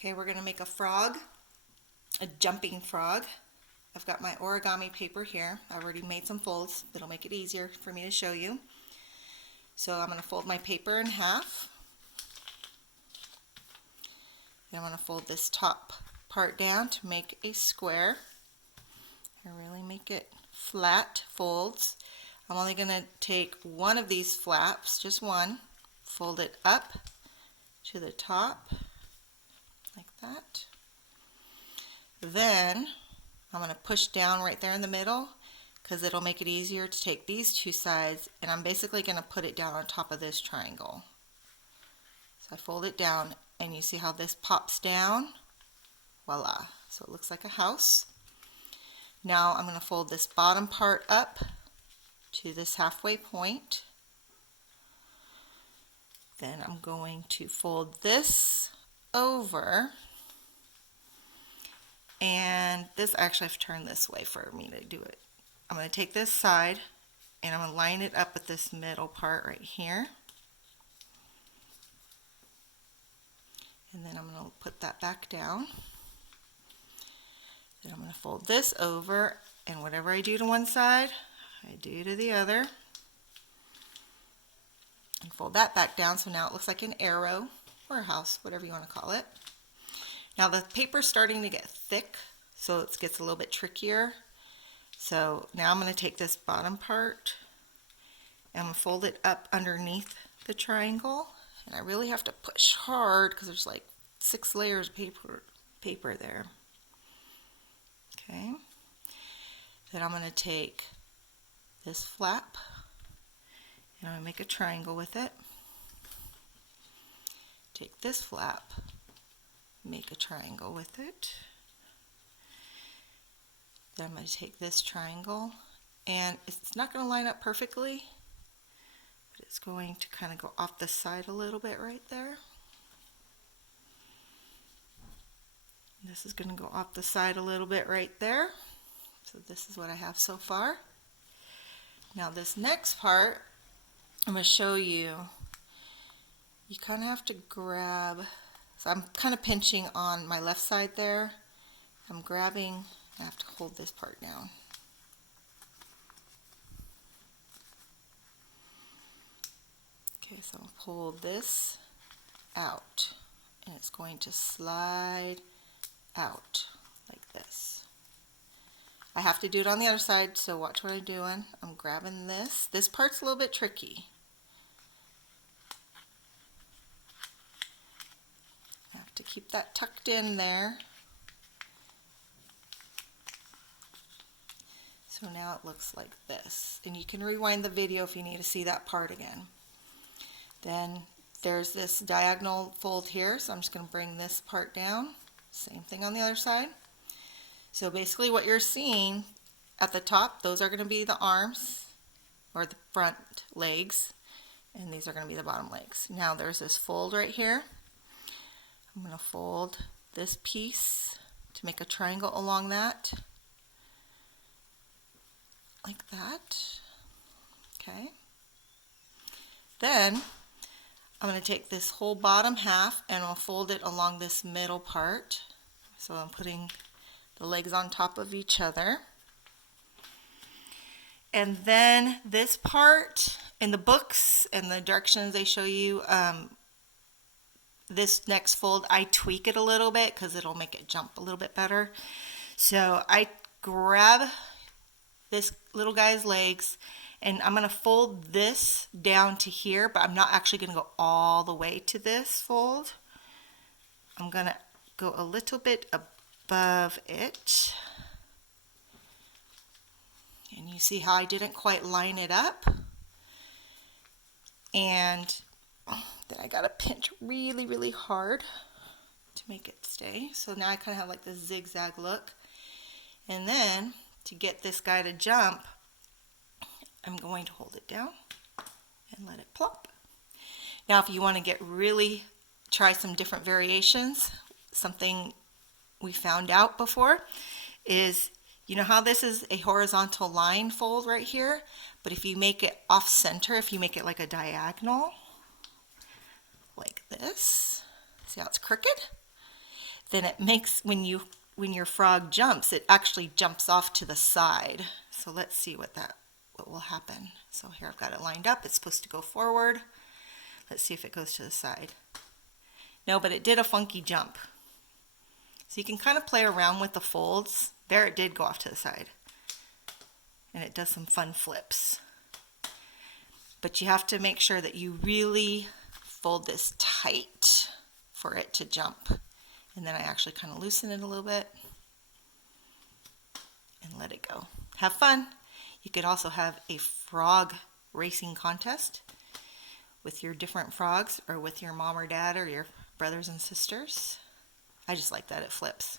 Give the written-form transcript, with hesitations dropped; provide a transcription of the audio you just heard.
Okay, we're going to make a frog, a jumping frog. I've got my origami paper here. I already made some folds that'll make it easier for me to show you. So I'm going to fold my paper in half. Then I'm going to fold this top part down to make a square. I really make it flat folds. I'm only going to take one of these flaps, just one, fold it up to the top like that. Then I'm going to push down right there in the middle because it'll make it easier to take these two sides, and I'm basically going to put it down on top of this triangle. So I fold it down and you see how this pops down? Voila. So it looks like a house. Now I'm going to fold this bottom part up to this halfway point. Then I'm going to fold this over, and this actually I have to turn this way for me to do it. I'm going to take this side and I'm going to line it up with this middle part right here. And then I'm going to put that back down. Then I'm going to fold this over, and whatever I do to one side, I do to the other. And fold that back down, so now it looks like an arrow or a house, whatever you want to call it. Now the paper's starting to get thick, so it gets a little bit trickier. So now I'm going to take this bottom part and I'm going to fold it up underneath the triangle. And I really have to push hard because there's like 6 layers of paper there. Okay. Then I'm going to take this flap and I'm going to make a triangle with it. Take this flap, make a triangle with it. Then I'm going to take this triangle, and it's not going to line up perfectly, but it's going to kind of go off the side a little bit right there. This is going to go off the side a little bit right there. So this is what I have so far. Now this next part, I'm going to show you. You kind of have to grab, so I'm kind of pinching on my left side there. I'm grabbing, I have to hold this part down. Okay, so I'll pull this out, and it's going to slide out like this. I have to do it on the other side, so watch what I'm doing. I'm grabbing this. This part's a little bit tricky. I have to keep that tucked in there. So now it looks like this. And you can rewind the video if you need to see that part again. Then there's this diagonal fold here, so I'm just going to bring this part down. Same thing on the other side. So basically what you're seeing at the top, those are going to be the arms or the front legs, and these are going to be the bottom legs. Now there's this fold right here. I'm going to fold this piece to make a triangle along that, like that. Okay. Then I'm going to take this whole bottom half and I'll fold it along this middle part. So I'm putting the legs on top of each other. And then this part in the books and the directions they show you, this next fold, I tweak it a little bit because it'll make it jump a little bit better. So I grab this little guy's legs and I'm going to fold this down to here, but I'm not actually going to go all the way to this fold. I'm going to go a little bit above it. And you see how I didn't quite line it up? And then I got to pinch really, really hard to make it stay. So now I kind of have like this zigzag look. And then to get this guy to jump, I'm going to hold it down and let it plop. Now if you want to try some different variations, something we found out before is, you know how this is a horizontal line fold right here, but if you make it off center, if you make it like a diagonal, like this, see how it's crooked? then it makes, when your frog jumps, it actually jumps off to the side. So let's see what will happen. So here I've got it lined up. It's supposed to go forward. Let's see if it goes to the side. No, but it did a funky jump. So you can kind of play around with the folds. There it did go off to the side. And it does some fun flips. But you have to make sure that you really fold this tight for it to jump. And then I actually kind of loosen it a little bit and let it go. Have fun. You could also have a frog racing contest with your different frogs, or with your mom or dad or your brothers and sisters. I just like that it flips.